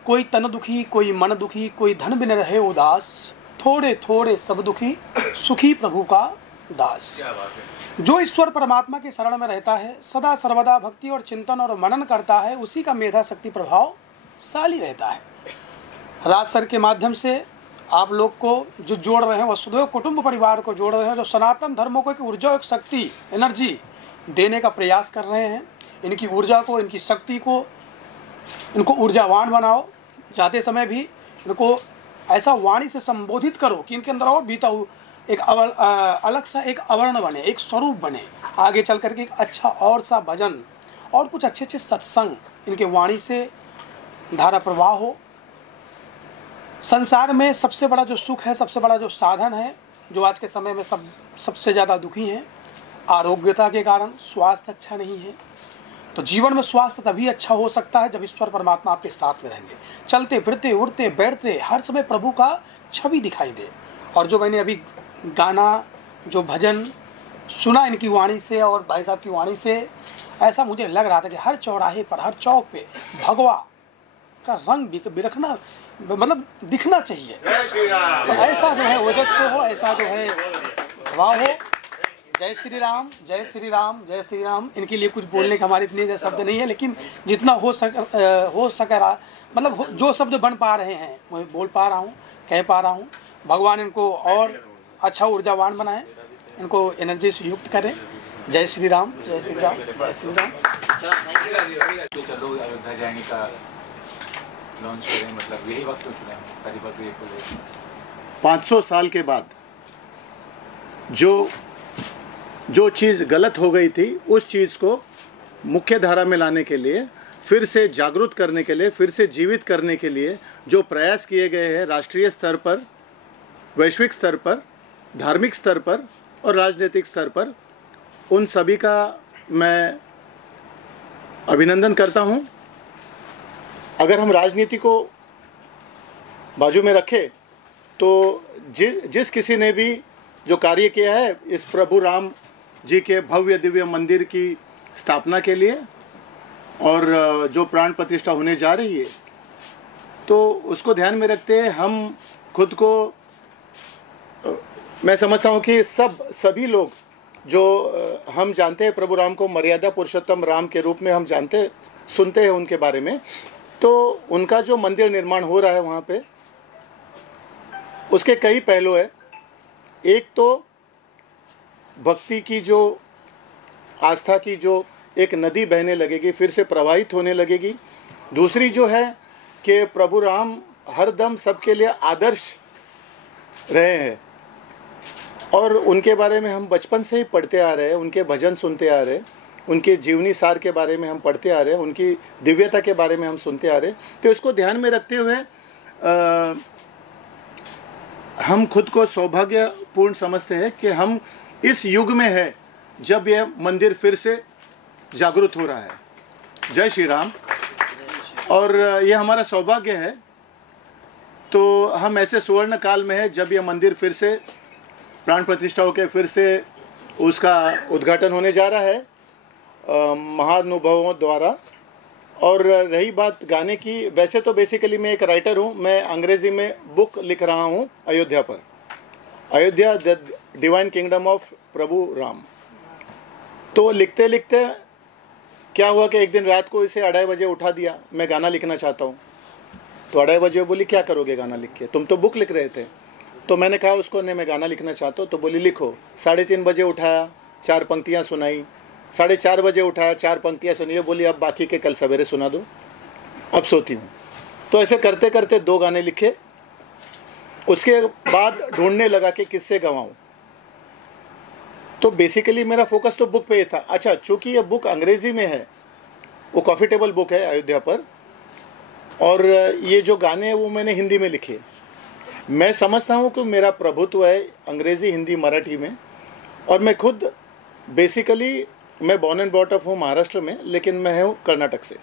कोई तन दुखी, कोई मन दुखी, कोई धन बिन रहे उदास, थोड़े थोड़े सब दुखी, सुखी प्रभु का दास। जो ईश्वर परमात्मा के शरण में रहता है, सदा सर्वदा भक्ति और चिंतन और मनन करता है, उसी का मेधा शक्ति प्रभावशाली रहता है। राज सर के माध्यम से आप लोग को जो जोड़ रहे हैं, वसुधैव कुटुंब परिवार को जोड़ रहे हैं, जो सनातन धर्मों को एक ऊर्जा, एक शक्ति, एनर्जी देने का प्रयास कर रहे हैं। इनकी ऊर्जा को, इनकी शक्ति को, इनको ऊर्जावान बनाओ। जाते समय भी इनको ऐसा वाणी से संबोधित करो कि इनके अंदर और बीता एक अलग सा एक आवरण बने, एक स्वरूप बने। आगे चल करके एक अच्छा और सा भजन और कुछ अच्छे अच्छे सत्संग इनके वाणी से धारा प्रवाह हो। संसार में सबसे बड़ा जो सुख है, सबसे बड़ा जो साधन है, जो आज के समय में सबसे ज़्यादा दुखी हैं, आरोग्यता के कारण स्वास्थ्य अच्छा नहीं है। तो जीवन में स्वास्थ्य तभी अच्छा हो सकता है जब ईश्वर परमात्मा आपके साथ में रहेंगे। चलते फिरते, उड़ते बैठते हर समय प्रभु का छवि दिखाई दे। और जो मैंने अभी गाना, जो भजन सुना इनकी वाणी से और भाई साहब की वाणी से, ऐसा मुझे लग रहा था कि हर चौराहे पर, हर चौक पे भगवा का रंग बिरखना, मतलब दिखना चाहिए। तो ऐसा जो है ओजस्व हो, ऐसा जो है वाह हो। जय श्री राम, जय श्री राम, जय श्री राम। इनके लिए कुछ बोलने का हमारे इतने शब्द नहीं है, लेकिन जितना हो सका मतलब जो शब्द बन पा रहे हैं वो बोल पा रहा हूँ, कह पा रहा हूँ। भगवान इनको और अच्छा ऊर्जावान बनाए, इनको एनर्जी से युक्त करें। जय श्री राम, जय श्री राम, जय श्री राम। चलो अयोध्या जाएंगे का लॉन्च करें, मतलब यही वक्त 500 साल के बाद जो चीज़ गलत हो गई थी, उस चीज़ को मुख्य धारा में लाने के लिए, फिर से जागरूक करने के लिए, फिर से जीवित करने के लिए जो प्रयास किए गए हैं राष्ट्रीय स्तर पर, वैश्विक स्तर पर, धार्मिक स्तर पर और राजनीतिक स्तर पर, उन सभी का मैं अभिनंदन करता हूं। अगर हम राजनीति को बाजू में रखें तो जिस किसी ने भी जो कार्य किया है इस प्रभु राम जी के भव्य दिव्य मंदिर की स्थापना के लिए और जो प्राण प्रतिष्ठा होने जा रही है, तो उसको ध्यान में रखते हैं हम खुद को, मैं समझता हूँ कि सभी लोग जो हम जानते हैं प्रभु राम को मर्यादा पुरुषोत्तम राम के रूप में हम सुनते हैं उनके बारे में, तो उनका जो मंदिर निर्माण हो रहा है वहाँ पे, उसके कई पहलू है। एक तो भक्ति की जो, आस्था की जो एक नदी बहने लगेगी, फिर से प्रवाहित होने लगेगी। दूसरी जो है कि प्रभु राम हरदम सबके लिए आदर्श रहे हैं और उनके बारे में हम बचपन से ही पढ़ते आ रहे हैं, उनके भजन सुनते आ रहे हैं, उनके जीवनी सार के बारे में हम पढ़ते आ रहे हैं, उनकी दिव्यता के बारे में हम सुनते आ रहे हैं। तो इसको ध्यान में रखते हुए हम खुद को सौभाग्यपूर्ण समझते हैं कि हम इस युग में है जब यह मंदिर फिर से जागृत हो रहा है। जय श्री राम। और यह हमारा सौभाग्य है। तो हम ऐसे सुवर्ण काल में है जब यह मंदिर फिर से प्राण प्रतिष्ठा होकर फिर से उसका उद्घाटन होने जा रहा है महानुभावों द्वारा। और रही बात गाने की, वैसे तो बेसिकली मैं एक राइटर हूँ, मैं अंग्रेज़ी में बुक लिख रहा हूँ अयोध्या पर, Ayodhya the divine kingdom of Prabhu Ram. तो लिखते लिखते क्या हुआ कि एक दिन रात को इसे 2:30 बजे उठा दिया, मैं गाना लिखना चाहता हूँ। तो 2:30 बजे बोली क्या करोगे गाना लिख के, तुम तो बुक लिख रहे थे। तो मैंने कहा उसको, नहीं मैं गाना लिखना चाहता हूँ। तो बोली लिखो। 3:30 बजे उठाया, 4 पंक्तियाँ सुनाई। 4:30 बजे उठाया, 4 पंक्तियाँ सुनी। बोली अब बाकी के कल सवेरे सुना दो, अब सोती हूँ। तो ऐसे करते करते 2 गाने लिखे। उसके बाद ढूंढने लगा कि किससे गवाऊँ। तो बेसिकली मेरा फोकस तो बुक पे ही था। अच्छा, चूँकि ये बुक अंग्रेज़ी में है, वो कॉफ़ी टेबल बुक है अयोध्या पर, और ये जो गाने हैं वो मैंने हिंदी में लिखे। मैं समझता हूँ कि मेरा प्रभुत्व है अंग्रेज़ी, हिंदी, मराठी में। और मैं खुद बेसिकली मैं बॉर्न एंड ब्रॉट अप हूँ महाराष्ट्र में, लेकिन मैं हूँ कर्नाटक से।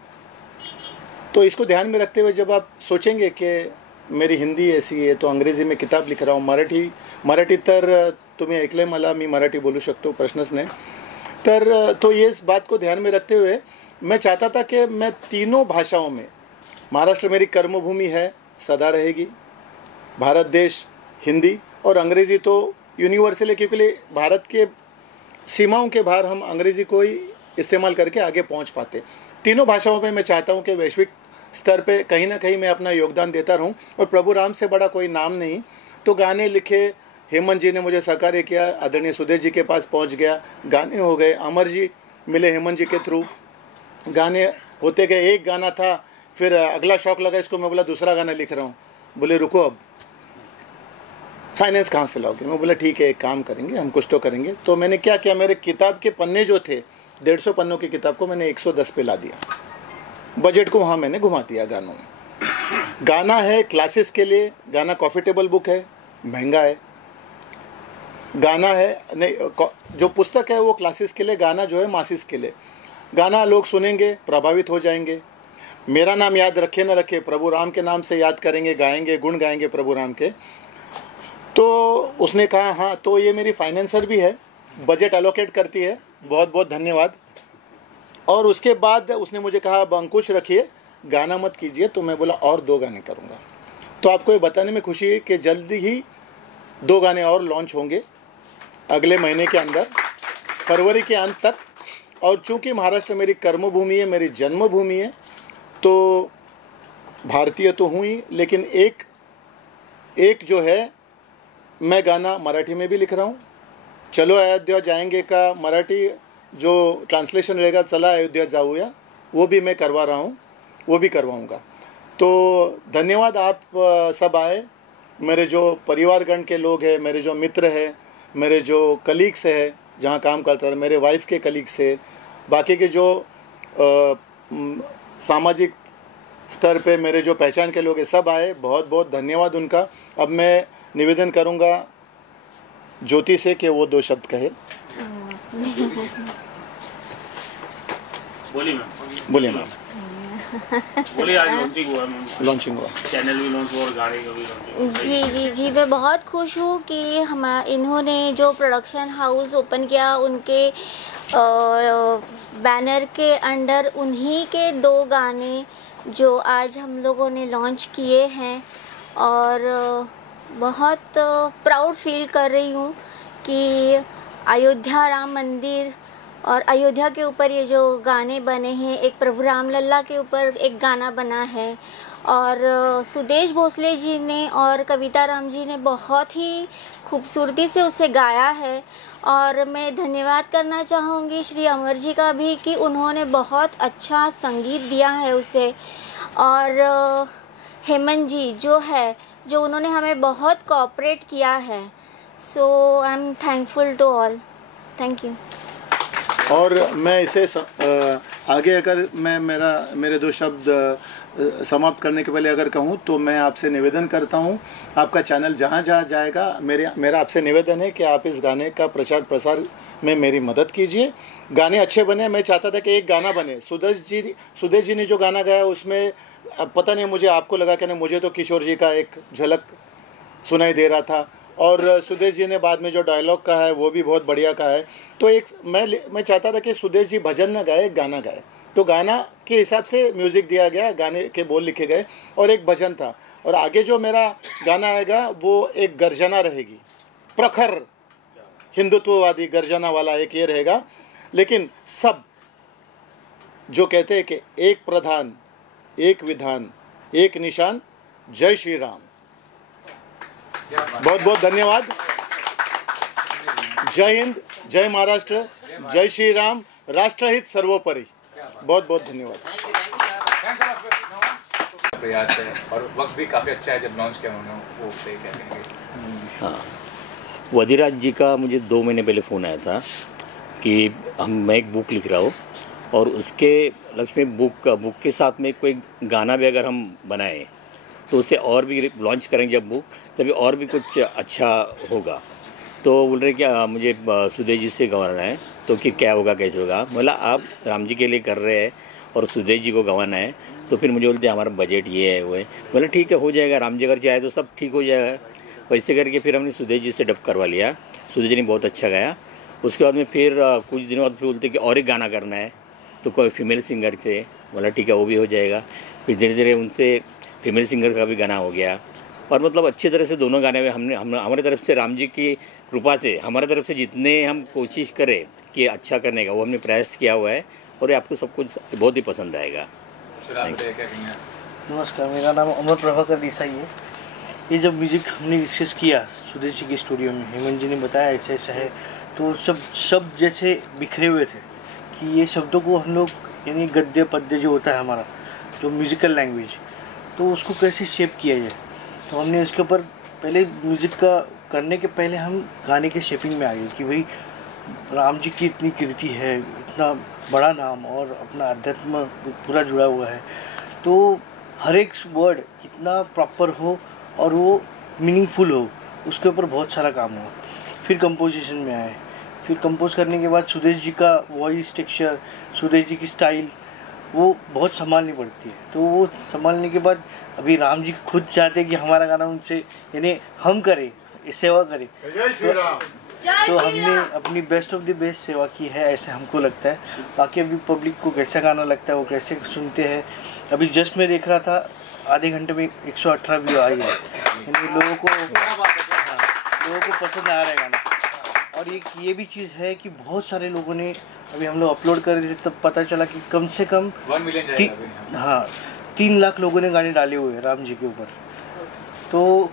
तो इसको ध्यान में रखते हुए जब आप सोचेंगे कि मेरी हिंदी ऐसी आहे, तो अंग्रेजी में किताब लिख रहा हूँ, मराठी तर तुम्ही ऐकलंय मला, मी मराठी बोलू शकतो, प्रश्नच नाही। तर तो ये इस बात को ध्यान में रखते हुए मैं चाहता था कि मैं तीनों भाषाओं में, महाराष्ट्र मेरी कर्मभूमि है, सदा रहेगी, भारत देश हिंदी, और अंग्रेज़ी तो यूनिवर्सल है, क्योंकि भारत के सीमाओं के बाहर हम अंग्रेज़ी को ही इस्तेमाल करके आगे पहुंच पाते। तीनों भाषाओं में मैं चाहता हूं कि वैश्विक स्तर पे कहीं ना कहीं मैं अपना योगदान देता रहूं, और प्रभु राम से बड़ा कोई नाम नहीं। तो गाने लिखे, हेमंत जी ने मुझे सहकार्य किया, आदरणीय सुधीर जी के पास पहुंच गया, गाने हो गए, अमर जी मिले हेमंत जी के थ्रू, गाने होते गए। एक गाना था, फिर अगला शौक लगा इसको, मैं बोला दूसरा गाना लिख रहा हूँ। बोले रुको, अब फाइनेंस कहाँ से लाओगे? मैं बोला ठीक है, एक काम करेंगे, हम कुछ तो करेंगे। तो मैंने क्या किया, मेरे किताब के पन्ने जो थे, 150 पन्नों की किताब को मैंने 110 पे ला दिया, बजट को वहाँ मैंने घुमा दिया गानों में। गाना है क्लासेस के लिए, गाना कॉफ़ी टेबल बुक है, महंगा है। गाना है नहीं, जो पुस्तक है वो क्लासेस के लिए, गाना जो है मासिस के लिए। गाना लोग सुनेंगे, प्रभावित हो जाएंगे, मेरा नाम याद रखे न रखे, प्रभु राम के नाम से याद करेंगे, गाएंगे, गुण गाएंगे प्रभु राम के। तो उसने कहा हाँ, तो ये मेरी फाइनेंसर भी है, बजट एलोकेट करती है, बहुत बहुत धन्यवाद। और उसके बाद उसने मुझे कहा अब अंकुश रखिए, गाना मत कीजिए। तो मैं बोला और 2 गाने करूँगा। तो आपको ये बताने में खुशी है कि जल्दी ही 2 गाने और लॉन्च होंगे अगले महीने के अंदर, फरवरी के अंत तक। और चूँकि महाराष्ट्र मेरी कर्मभूमि है, मेरी जन्मभूमि है, तो भारतीय तो हुई, लेकिन एक जो है, मैं गाना मराठी में भी लिख रहा हूँ। चलो अयोध्या जाएंगे का मराठी जो ट्रांसलेशन रहेगा, चला अयोध्या जाऊया, वो भी मैं करवा रहा हूँ, वो भी करवाऊँगा। तो धन्यवाद, आप सब आए। मेरे जो परिवारगण के लोग हैं, मेरे जो मित्र हैं, मेरे जो कलीग्स हैं जहाँ काम करता है, मेरे वाइफ के कलीग्स से, बाकी के जो सामाजिक स्तर पे मेरे जो पहचान के लोग हैं, सब आए, बहुत बहुत धन्यवाद उनका। अब मैं निवेदन करूँगा ज्योति से कि वो 2 शब्द कहे। बोलिए मैम। बोलिए, आज लॉन्चिंग हुआ, चैनल भी लॉन्च हुआ और गाड़ी का भी लॉन्च। जी, मैं बहुत खुश हूँ कि इन्होंने जो प्रोडक्शन हाउस ओपन किया, उनके बैनर के अंडर उन्हीं के 2 गाने जो आज हम लोगों ने लॉन्च किए हैं। और बहुत प्राउड फील कर रही हूँ कि अयोध्या राम मंदिर और अयोध्या के ऊपर ये जो गाने बने हैं, एक प्रभु राम लल्ला के ऊपर एक गाना बना है, और सुदेश भोसले जी ने और कविता राम जी ने बहुत ही खूबसूरती से उसे गाया है। और मैं धन्यवाद करना चाहूँगी श्री अमर जी का भी कि उन्होंने बहुत अच्छा संगीत दिया है उसे। और हेमंत जी जो उन्होंने हमें बहुत कोऑपरेट किया है। So I am thankful to all. Thank you. और मैं इसे आगे अगर मैं मेरे 2 शब्द समाप्त करने के पहले अगर कहूँ, तो मैं आपसे निवेदन करता हूँ, आपका चैनल जहाँ जहाँ जाएगा, मेरा आपसे निवेदन है कि आप इस गाने का प्रचार प्रसार में मेरी मदद कीजिए। गाने अच्छे बने। मैं चाहता था कि एक गाना बने। सुदेश जी ने जो गाना गाया उसमें पता नहीं, मुझे आपको लगा कि नहीं, मुझे तो किशोर जी का एक झलक सुनाई दे रहा था। और सुदेश जी ने बाद में जो डायलॉग कहा है वो भी बहुत बढ़िया कहा है। तो मैं चाहता था कि सुदेश जी भजन न गाए, गाना गाए। तो गाना के हिसाब से म्यूज़िक दिया गया, गाने के बोल लिखे गए और एक भजन था। और आगे जो मेरा गाना आएगा वो एक गर्जना रहेगी, प्रखर हिंदुत्ववादी गर्जना वाला एक ये रहेगा। लेकिन सब जो कहते हैं कि एक प्रधान, एक विधान, एक निशान, जय श्री राम। बहुत बहुत धन्यवाद। जय हिंद, जय महाराष्ट्र, जय श्री राम, राष्ट्रहित सर्वोपरि। बहुत बहुत धन्यवाद। प्रयास है और वक्त भी काफ़ी अच्छा है जब लॉन्च किया उन्होंने, वो सही कहेंगे। हाँ, वजीराज जी का मुझे 2 महीने पहले फ़ोन आया था कि मैं एक बुक लिख रहा हूँ और उसके लक्ष्य में बुक के साथ में कोई गाना भी अगर हम बनाएं तो उसे और भी लॉन्च करेंगे जब बुक, तभी और भी कुछ अच्छा होगा। तो बोल रहे क्या मुझे सुदेश जी से गवाना है, तो कि क्या होगा कैसे होगा। बोला आप राम जी के लिए कर रहे हैं और सुदेश जी को गवाना है, तो फिर मुझे बोलते हमारा बजट ये है वो है। बोला ठीक है, हो जाएगा, राम जी अगर चाहे तो सब ठीक हो जाएगा। वैसे करके फिर हमने सुदेश जी से डब करवा लिया। सुदेश जी ने बहुत अच्छा गाया। उसके बाद में फिर कुछ दिनों बाद फिर बोलते कि और एक गाना करना है, तो कोई फीमेल सिंगर थे। बोला ठीक है, वो भी हो जाएगा। फिर धीरे धीरे उनसे फीमेल सिंगर का भी गाना हो गया। और मतलब अच्छी तरह से दोनों गाने में हमारे तरफ से राम जी की कृपा से हमारे तरफ से जितने हम कोशिश करें कि अच्छा करने का, वो हमने प्रयास किया हुआ है और ये आपको सब कुछ बहुत ही पसंद आएगा। नमस्कार, मेरा नाम अमर प्रभाकर देसाई है। ये जब म्यूज़िक हमने डिस्कस किया सुदेश जी के स्टूडियो में, हेमंत जी ने बताया ऐसा ऐसा है, तो सब शब्द जैसे बिखरे हुए थे कि ये शब्दों को हम लोग, यानी गद्य पद्य जो होता है हमारा जो म्यूज़िकल लैंग्वेज, तो उसको कैसे शेप किया जाए। तो हमने उसके ऊपर पहले म्यूज़िक का करने के पहले हम गाने के शेपिंग में आ गए कि भाई राम जी की इतनी कीर्ति है, इतना बड़ा नाम और अपना अध्यात्म पूरा जुड़ा हुआ है, तो हर एक वर्ड इतना प्रॉपर हो और वो मीनिंगफुल हो, उसके ऊपर बहुत सारा काम हुआ। फिर कंपोजिशन में आए। फिर कंपोज करने के बाद सुदेश जी का वॉइस टेक्सचर, सुदेश जी की स्टाइल, वो बहुत संभालनी पड़ती है। तो वो संभालने के बाद अभी राम जी खुद चाहते हैं कि हमारा गाना उनसे, यानी हम करें, सेवा करें। तो हमने अपनी बेस्ट ऑफ द बेस्ट सेवा की है, ऐसे हमको लगता है। बाकी अभी पब्लिक को कैसा गाना लगता है, वो कैसे सुनते हैं। अभी जस्ट मैं देख रहा था आधे घंटे में 118 व्यू आई है, यानी लोगों को पसंद आ रहा है गाना। और ये भी चीज़ है कि बहुत सारे लोगों ने अभी हम लोग अपलोड कर दिए तब पता चला कि कम से कम 3 लाख लोगों ने गाने डाले हुए हैं राम जी के ऊपर। तो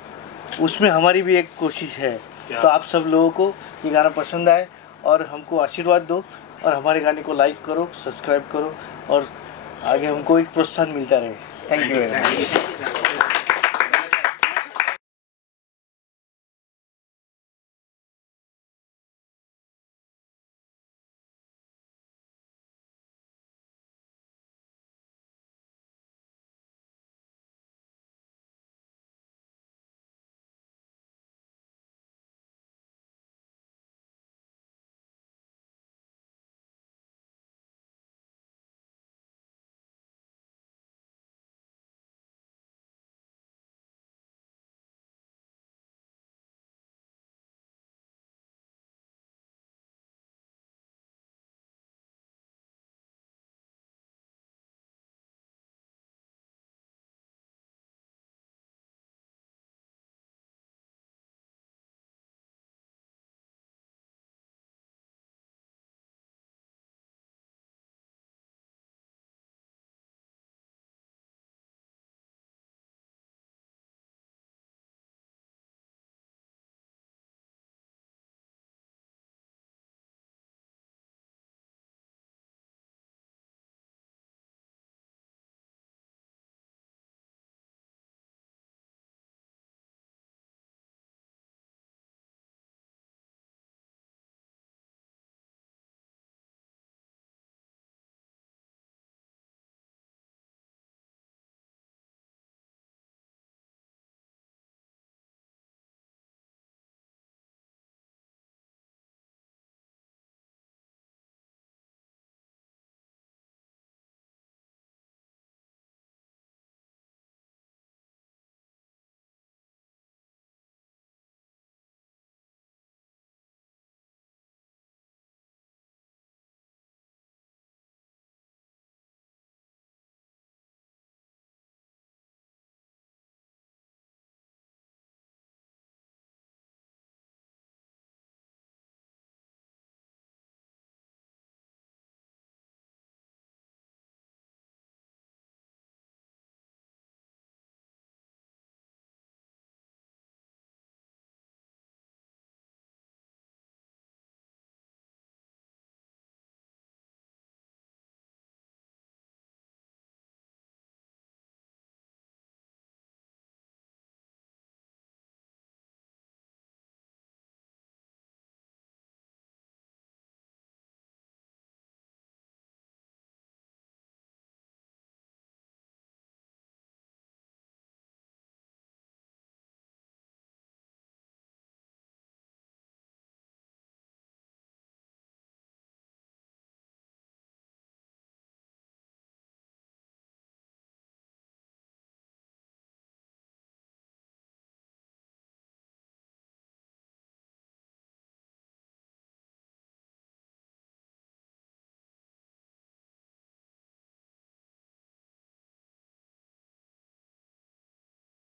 उसमें हमारी भी एक कोशिश है। तो आप सब लोगों को ये गाना पसंद आए और हमको आशीर्वाद दो और हमारे गाने को लाइक करो, सब्सक्राइब करो और आगे हमको एक प्रोत्साहन मिलता रहे। Thank you very much.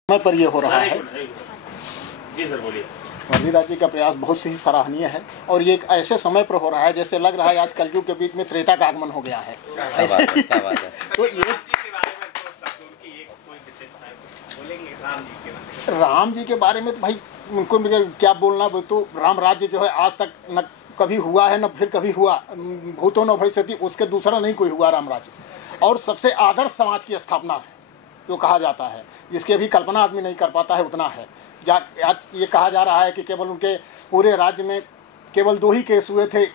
समय पर ये हो रहा है। जी सर बोलिए। वजीराज जी का प्रयास बहुत ही सराहनीय है और ये एक ऐसे समय पर हो रहा है जैसे लग रहा है आज कलयुग के बीच में त्रेता का आगमन हो गया है। ऐसे तो ये राम जी के बारे में तो भाई उनको क्या बोलना, वो तो राम राज्य जो है आज तक न कभी हुआ है न फिर कभी हुआ, भूतो न भविष्यति, उसके दूसरा नहीं कोई हुआ राम राज्य। और सबसे आदर्श समाज की स्थापना है जो कहा जाता है, जिसकी अभी कल्पना आदमी नहीं कर पाता है उतना है। आज ये कहा जा रहा है कि केवल उनके पूरे राज्य में केवल 2 ही केस हुए थे,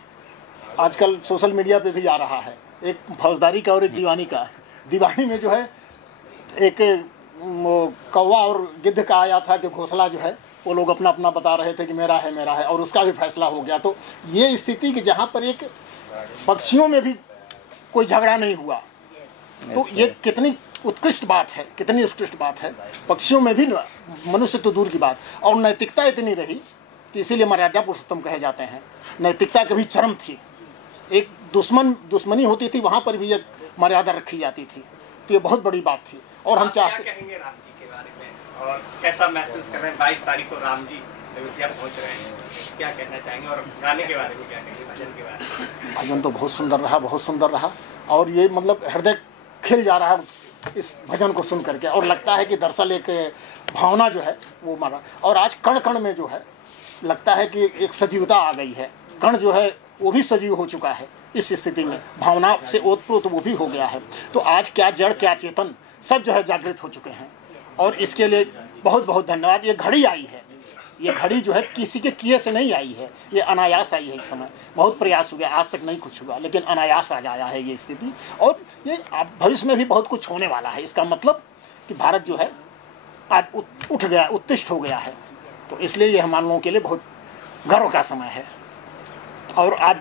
आजकल सोशल मीडिया पे भी आ रहा है, एक फौजदारी का और एक दीवानी का। दीवानी में जो है एक कौवा और गिद्ध का आया था कि घोंसला जो है वो लोग अपना अपना बता रहे थे कि मेरा है और उसका भी फैसला हो गया। तो ये स्थिति कि जहाँ पर एक पक्षियों में भी कोई झगड़ा नहीं हुआ, तो ये कितनी उत्कृष्ट बात है, कितनी उत्कृष्ट बात है। पक्षियों में भी मनुष्य तो दूर की बात, और नैतिकता इतनी रही कि इसीलिए मर्यादा पुरुषोत्तम कहे जाते हैं। नैतिकता कभी चरम थी, एक दुश्मनी होती थी, वहाँ पर भी एक मर्यादा रखी जाती थी, तो ये बहुत बड़ी बात थी। और हम चाहते क्या कहेंगे राम जी के बारे में, और कैसा महसूस कर रहे हैं? 22 तारीख को राम जी अयोध्या पहुँच रहे हैं, क्या कहना चाहेंगे? और गाने के बारे में क्या कहेंगे, भजन के बारे में? भजन तो बहुत सुंदर रहा, बहुत सुंदर रहा, और ये मतलब हृदय खिल जा रहा इस भजन को सुन करके, और लगता है कि दरअसल एक भावना जो है वो मारा, और आज कण कण में जो है लगता है कि एक सजीवता आ गई है। कण जो है वो भी सजीव हो चुका है इस स्थिति में, भावना से ओतप्रोत वो भी हो गया है। तो आज क्या जड़ क्या चेतन सब जो है जागृत हो चुके हैं, और इसके लिए बहुत बहुत धन्यवाद। ये घड़ी आई है, ये घड़ी जो है किसी के किए से नहीं आई है, ये अनायास आई है। इस समय बहुत प्रयास हो गया, आज तक नहीं कुछ हुआ, लेकिन अनायास आ आया है ये स्थिति, और ये भविष्य में भी बहुत कुछ होने वाला है। इसका मतलब कि भारत जो है आज उठ गया, उत्तिष्ठ हो गया है। तो इसलिए ये हम लोगों के लिए बहुत गर्व का समय है, और आज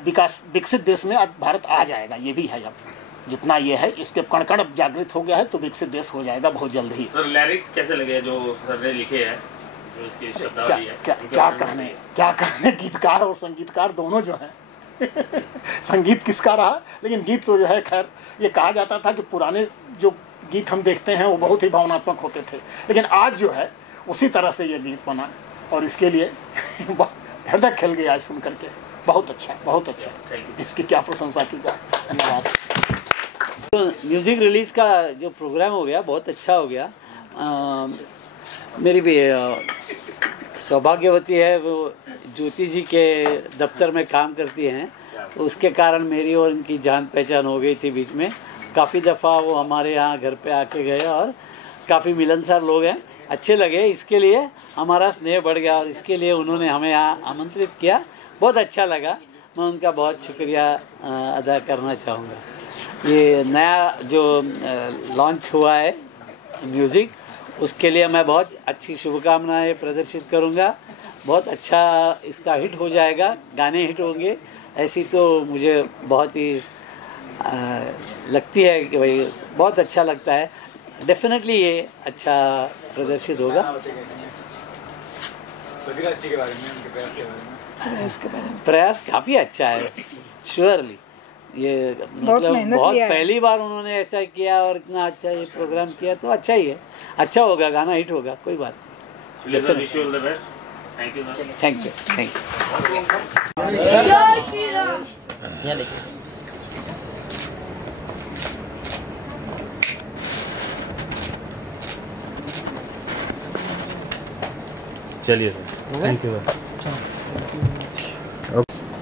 विकसित देश में आज भारत आ जाएगा, ये भी है। अब जितना ये है इसके कण कण जागृत हो गया है, तो विकसित देश हो जाएगा बहुत जल्द ही। सर लिरिक्स कैसे लगे जो सर ने लिखे हैं, इसकी शब्दावली है? क्या कहने गीतकार और संगीतकार दोनों जो हैं संगीत किसका रहा, लेकिन गीत तो जो है खैर ये कहा जाता था कि पुराने जो गीत हम देखते हैं वो बहुत ही भावनात्मक होते थे, लेकिन आज जो है उसी तरह से ये गीत बना, और इसके लिए हृदय खिल गया है सुन करके। बहुत अच्छा, बहुत अच्छा, इसकी क्या प्रशंसा की जाए। धन्यवाद। तो म्यूज़िक रिलीज़ का जो प्रोग्राम हो गया बहुत अच्छा हो गया। मेरी भी सौभाग्यवती है, वो ज्योति जी के दफ्तर में काम करती हैं, उसके कारण मेरी और इनकी जान पहचान हो गई थी बीच में। काफ़ी दफ़ा वो हमारे यहाँ घर पे आके गए, और काफ़ी मिलनसार लोग हैं, अच्छे लगे। इसके लिए हमारा स्नेह बढ़ गया, और इसके लिए उन्होंने हमें यहाँ आमंत्रित किया, बहुत अच्छा लगा। मैं उनका बहुत शुक्रिया अदा करना चाहूँगा। ये नया जो लॉन्च हुआ है म्यूज़िक, उसके लिए मैं बहुत अच्छी शुभकामनाएं प्रदर्शित करूँगा। बहुत अच्छा इसका हिट हो जाएगा, गाने हिट होंगे, ऐसी तो मुझे बहुत ही लगती है कि भाई बहुत अच्छा लगता है। डेफिनेटली ये अच्छा प्रदर्शित होगा। वधिराज जी के बारे में, उनके प्रयास के बारे में प्रयास काफ़ी अच्छा है, श्योरली। ये मतलब बहुत पहली बार उन्होंने ऐसा किया और इतना अच्छा ये प्रोग्राम किया, तो अच्छा ही है, अच्छा होगा, गाना हिट होगा, कोई बात नहीं। Thank you. चलिए सर, थैंक यू।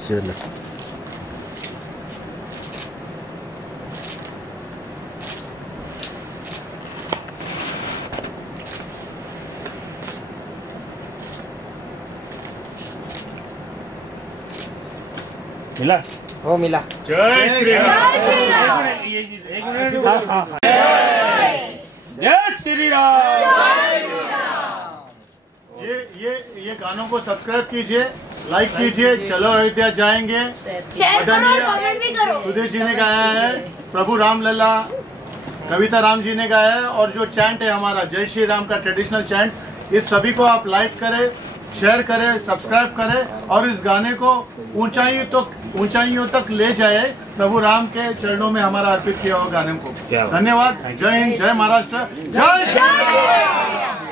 चलो मिला, वो मिला। जय श्री राम। जय श्री राम। ये गानों को सब्सक्राइब कीजिए, लाइक कीजिए। चलो अयोध्या जाएंगे, सुधीर जी ने गाया है, प्रभु राम लला, कविता राम जी ने गाया है, और जो चैंट है हमारा जय श्री राम का ट्रेडिशनल चैंट, इस सभी को आप लाइक करें, शेयर करें, सब्सक्राइब करें, और इस गाने को ऊंचाइयों तक ले जाए, प्रभु राम के चरणों में हमारा अर्पित किया हुआ गाने को। धन्यवाद। जय हिंद, जय महाराष्ट्र, जय श्री राम।